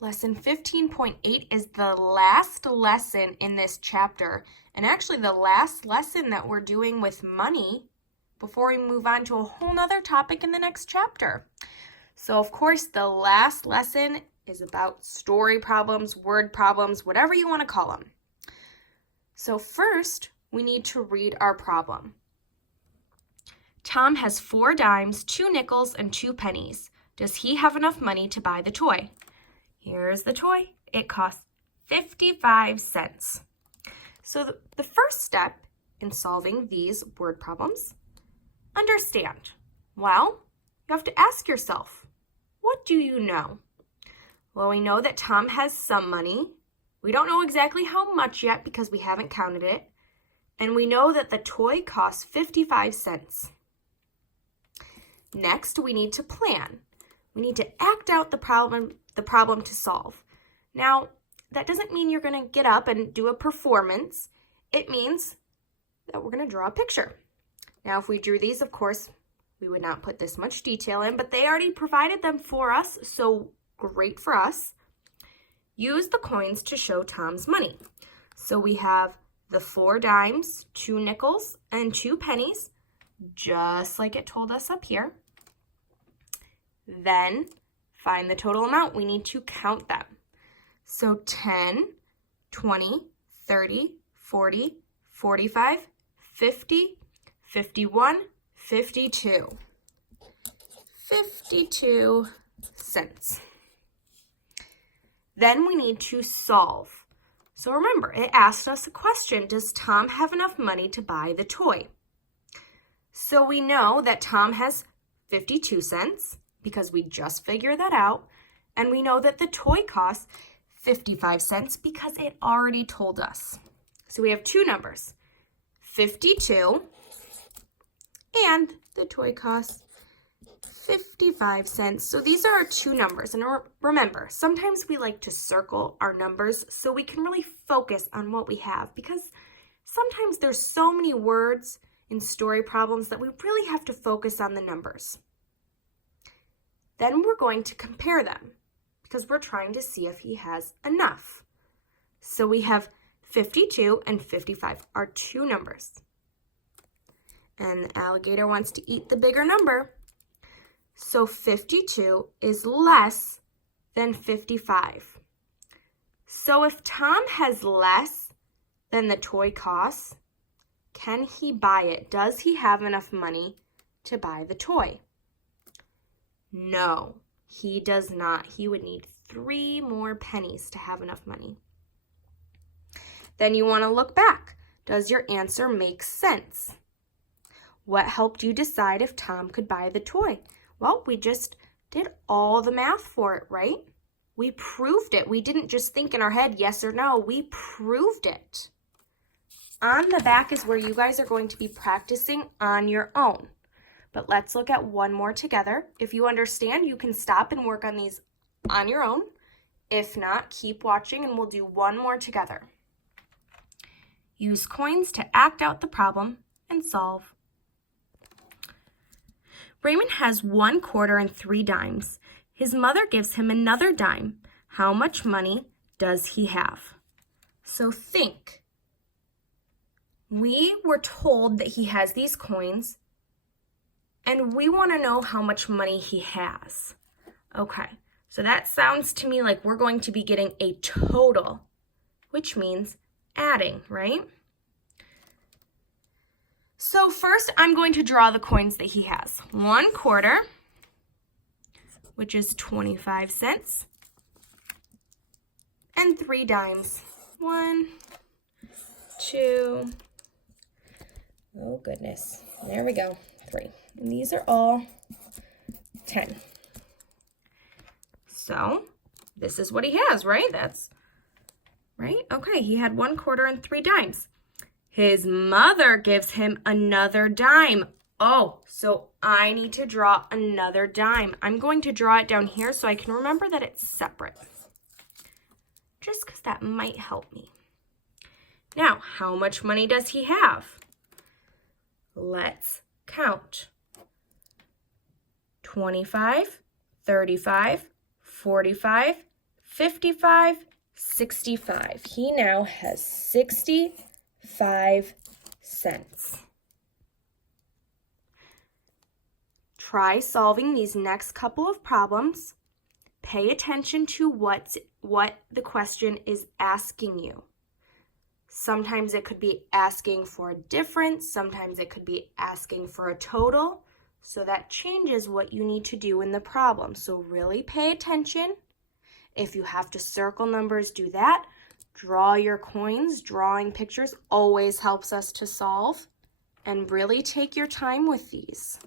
Lesson 15.8 is the last lesson in this chapter, and actually the last lesson that we're doing with money before we move on to a whole nother topic in the next chapter. So of course, the last lesson is about story problems, word problems, whatever you want to call them. So first, we need to read our problem. Tom has 4 dimes, 2 nickels, and 2 pennies. Does he have enough money to buy the toy? Here's the toy. It costs 55 cents. So the first step in solving these word problems, understand. Well, you have to ask yourself, what do you know? Well, we know that Tom has some money. We don't know exactly how much yet because we haven't counted it. And we know that the toy costs 55 cents. Next, we need to plan. We need to act out the problem to solve. Now, that doesn't mean you're going to get up and do a performance. It means that we're going to draw a picture. Now, if we drew these, of course, we would not put this much detail in, but they already provided them for us, so great for us. Use the coins to show Tom's money. So we have the 4 dimes, 2 nickels, and 2 pennies, just like it told us up here. Then find the total amount. We need to count them. So 10, 20, 30, 40, 45, 50, 51, 52. 52 cents. Then we need to solve. So remember, it asked us a question. Does Tom have enough money to buy the toy? So we know that Tom has 52 cents because we just figured that out. And we know that the toy costs 55 cents because it already told us. So we have 2 numbers, 52 and the toy costs 55 cents. So these are our 2 numbers. And remember, sometimes we like to circle our numbers so we can really focus on what we have, because sometimes there's so many words in story problems that we really have to focus on the numbers. Then we're going to compare them because we're trying to see if he has enough. So we have 52 and 55 are 2 numbers. And the alligator wants to eat the bigger number. So 52 is less than 55. So if Tom has less than the toy costs, can he buy it? Does he have enough money to buy the toy? No, he does not. He would need 3 more pennies to have enough money. Then you want to look back. Does your answer make sense? What helped you decide if Tom could buy the toy? Well, we just did all the math for it, right? We proved it. We didn't just think in our head, yes or no. We proved it. On the back is where you guys are going to be practicing on your own. But let's look at one more together. If you understand, you can stop and work on these on your own. If not, keep watching and we'll do one more together. Use coins to act out the problem and solve. Raymond has 1 quarter and 3 dimes. His mother gives him another dime. How much money does he have? So think. We were told that he has these coins, and we want to know how much money he has. Okay, so that sounds to me like we're going to be getting a total, which means adding, right? So first, I'm going to draw the coins that he has. 1 quarter, which is 25 cents, and 3 dimes. 1, 2, oh goodness, there we go, 3. And these are all 10. So this is what he has, right? That's right. Okay, he had 1 quarter and 3 dimes. His mother gives him another dime. Oh, so I need to draw another dime. I'm going to draw it down here so I can remember that it's separate, just because that might help me. Now, how much money does he have? Let's count. 25, 35, 45, 55, 65. He now has 65 cents. Try solving these next couple of problems. Pay attention to what the question is asking you. Sometimes it could be asking for a difference. Sometimes it could be asking for a total. So that changes what you need to do in the problem. So really pay attention. If you have to circle numbers, do that. Draw your coins. Drawing pictures always helps us to solve. And really take your time with these.